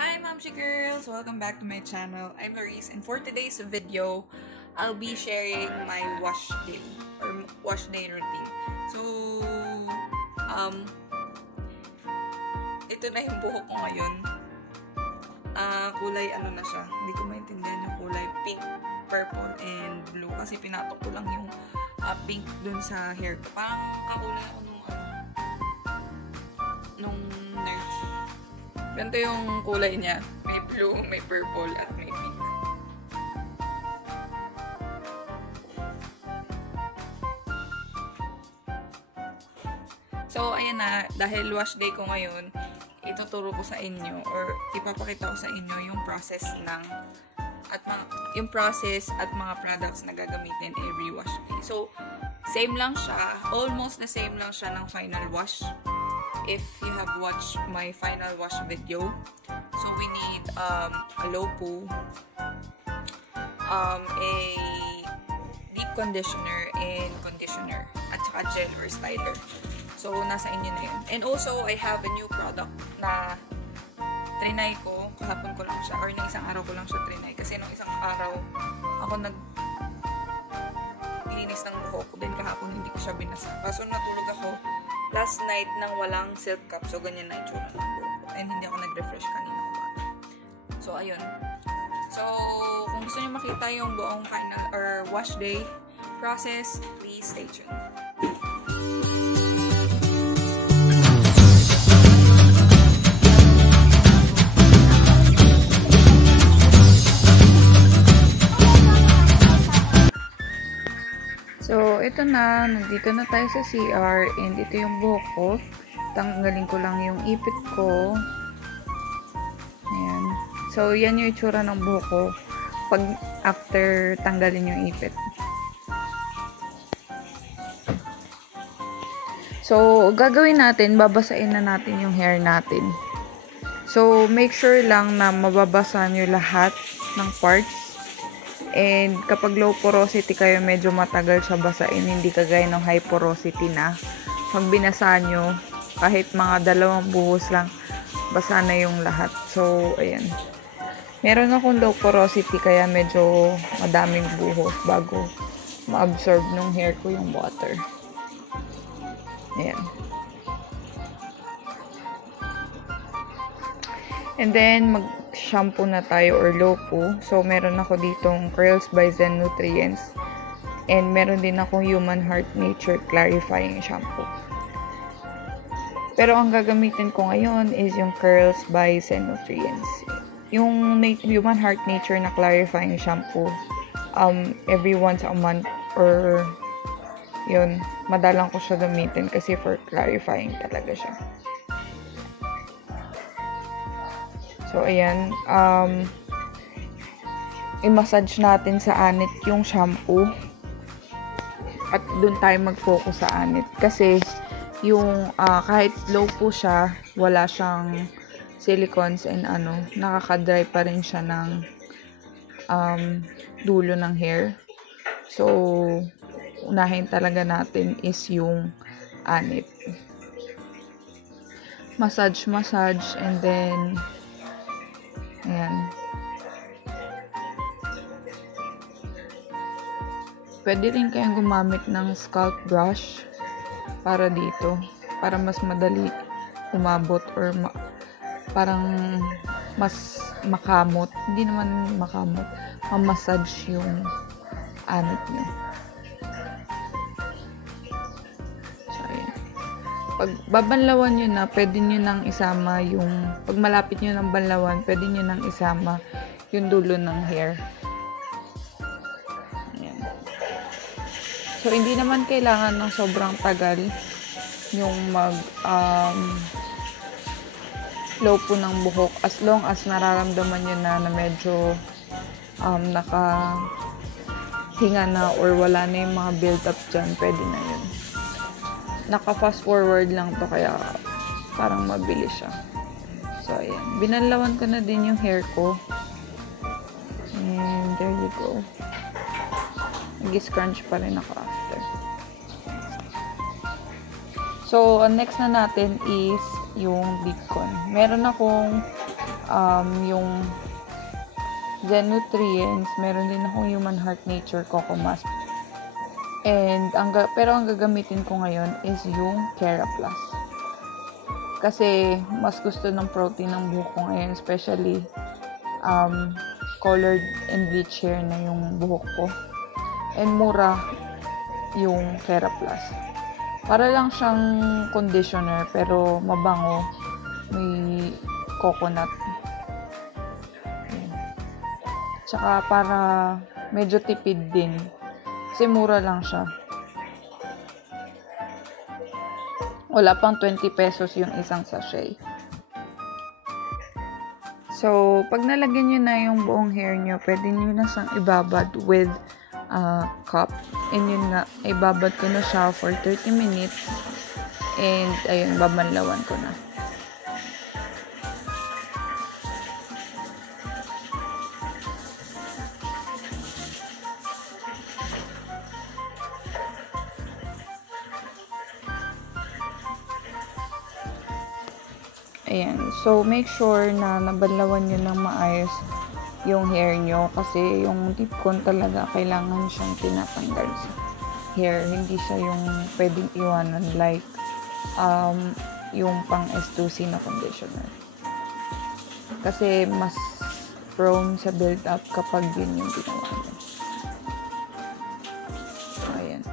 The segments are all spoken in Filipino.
Hi Momshi Girls! Welcome back to my channel. I'm Maurice, and for today's video, I'll be sharing my wash day or wash day routine. So, ito na yung buhok ko ngayon. Kulay ano na siya. Hindi ko maintindihan yung kulay pink, purple, and blue kasi pinatok ko lang yung pink dun sa hair ko. Parang kakulay ako nung nurse. Ganito yung kulay niya. May blue, may purple, at may pink. So, ayan na. Dahil wash day ko ngayon, ituturo ko sa inyo or ipapakita ko sa inyo yung process at mga products na gagamitin every wash day. So, same lang siya. Almost the same lang siya ng final wash. If you have watched my final wash video. So, we need a Lowpoo, a deep conditioner and conditioner, at saka gel or styler. So, nasa inyo na yun. And also, I have a new product na trinay ko. Kahapon ko lang siya, or na isang araw ko lang siya trinay. Kasi nung isang araw, ako nilinis ng buhok ko. Then kahapon, hindi ko siya binasa. Kaso natulog ako last night nang walang silk cap. So, ganyan na itsura ng buhok ko. And hindi ako nag-refresh kanina umaga. So, ayun. So, kung gusto niyo makita yung buong final or wash day process, please stay tuned. So, ito na. Nandito na tayo sa CR. And ito yung buhok ko. Tanggalin ko lang yung ipit ko. Ayan. So, yan yung itsura ng buhok ko pag after tanggalin yung ipit. So, gagawin natin, babasain na natin yung hair natin. So, make sure lang na mababasa nyo lahat ng parts. And kapag low porosity kayo, medyo matagal siya basain. Hindi kagaya ng high porosity na pag binasa nyo, kahit mga 2 buhos lang, basa na yung lahat. So, ayan. Meron akong low porosity kaya medyo madaming buhos bago ma-absorb nung hair ko yung water. Ayan. And then, mag-shampoo na tayo or Lowpoo. So, meron ako ditong Curls by Zenutrients. And meron din akong Human Heart Nature Clarifying Shampoo. Pero ang gagamitin ko ngayon is yung Curls by Zenutrients. Yung Human Heart Nature na Clarifying Shampoo, every once a month or yun, madalang ko siya gamitin kasi for clarifying talaga siya. So, ayan. I-massage natin sa anit yung shampoo. At dun tayo mag-focus sa anit. Kasi, yung kahit low po siya, wala siyang silicones and nakaka-dry pa rin siya ng dulo ng hair. So, unahin talaga natin is yung anit. Massage, and then ayan. Pwede rin kayong gumamit ng scalp brush para dito. Para mas madali umabot or parang mas makamot. Hindi naman makamot. Mamassage yung anit nyo. So, ayan. Pag babanlawan nyo na, pwede nyo nang isama yung, pag malapit nyo ng banlawan, pwede nyo nang isama yung dulo ng hair. Ayan. So, hindi naman kailangan ng sobrang tagal yung Lowpoo ng buhok. As long as nararamdaman nyo na medyo nakahinga na or wala na yung mga build-up dyan, pwede na yun. Naka-fast forward lang to kaya parang mabilis siya. So, ayan. Binanlawan ko na din yung hair ko. And there you go. Nag-scrunch pa rin ako after. So, next na natin is yung DeepCon. Meron akong yung Zenutrients, meron din akong Human Heart Nature Coco Mask. And, pero ang gagamitin ko ngayon is yung Keraplus. Kasi, mas gusto ng protein ng buhok ko ngayon, especially, colored and bleached hair na yung buhok ko. And, mura yung Keraplus. Para lang siyang conditioner, pero mabango. May coconut. Tsaka para medyo tipid din. Kasi mura lang siya. Wala pang 20 pesos yung isang sachet. So, pag nalagyan nyo na yung buong hair nyo, pwede nyo na siyang ibabad with cup. And yun na, ibabad ko na siya for 30 minutes. And, ayun, babanlawan ko na. Ayan. So, make sure na nabanlawan nyo ng maayos yung hair nyo. Kasi yung DeepCon talaga, kailangan siyang tinatanggal sa hair. Hindi siya yung pwedeng iwanan like yung pang S2C na conditioner. Kasi mas prone sa build-up kapag yun yung ginawa nyo. Ayan.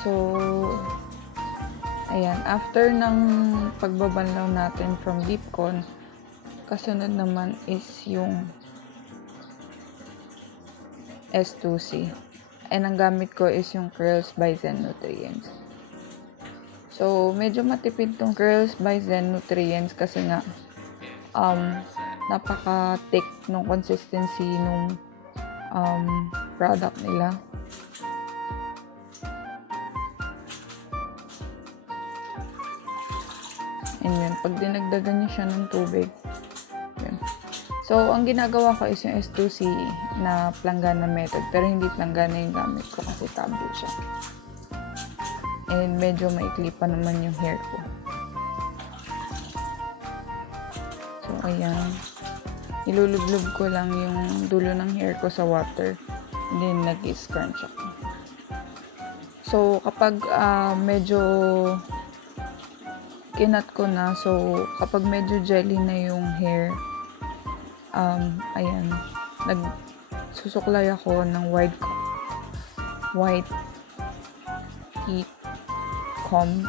So, ayan. After ng pagbabanlaw natin from DeepCon, kasunod naman is yung S2C. And ang gamit ko is yung Curls by Zenutrients. So, medyo matipid tong Curls by Zenutrients kasi nga napaka-thick nung consistency nung product nila. And yun, pag dinagdagan niyo siya ng tubig, yun. So, ang ginagawa ko is yung S2C na planggana method. Pero hindi planggana yung gamit ko kasi tabo siya. And medyo maikli pa naman yung hair ko. So, ayan. Ilulublog ko lang yung dulo ng hair ko sa water. And then, nag-scrunch ako. So, kapag medyo kinat ko na, so kapag medyo jelly na yung hair, ayan, nagsusuklay ako ng white teeth comb,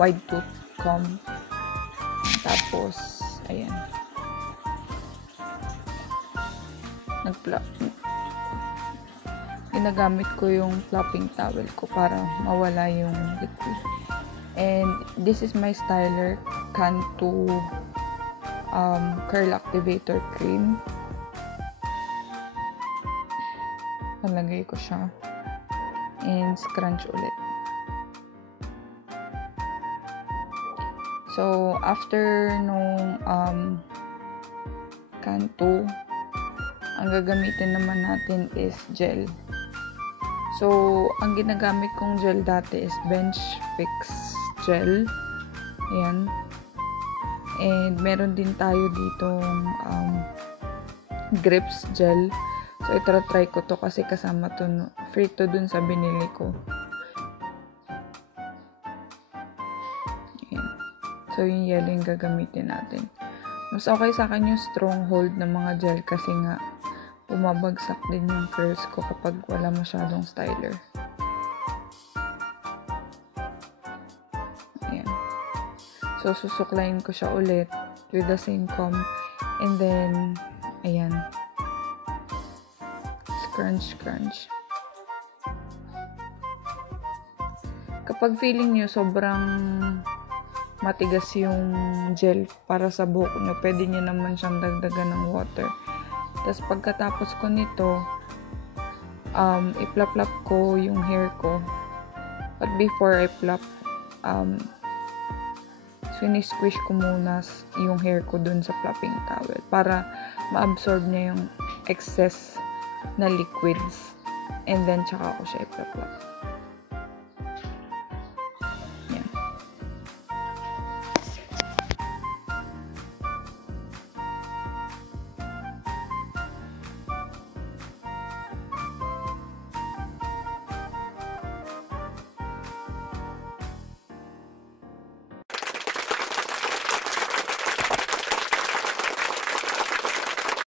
wide tooth comb, tapos ayan, ginagamit ko yung fluffing towel ko para mawala yung liquid. And this is my styler, Cantu Curl Activator Cream. Palagay ko siya. And scrunch ulit. So, after nung Cantu, ang gagamitin naman natin is gel. So, ang ginagamit kong gel dati is Bench Fix Gel. Ayan. And meron din tayo ditong Grips Gel. So, try ko to kasi kasama to, no? Free to dun sa binili ko. Ayan. So, yung yellow yung gagamitin natin. Mas okay sa akin yung Stronghold ng mga gel kasi nga bumabagsak din yung curls ko kapag wala masyadong styler. Ayan. So, susuklayin ko siya ulit with the same comb. And then, ayan. Scrunch. Kapag feeling nyo sobrang matigas yung gel para sa buhok nyo, pwede nyo naman siyang dagdagan ng water. Tapos pagkatapos ko nito, i-plap-plap ko yung hair ko. But before I plap, sinisquish ko muna yung hair ko dun sa flapping towel para ma-absorb niya yung excess na liquids. And then, tsaka ko siya i-apply.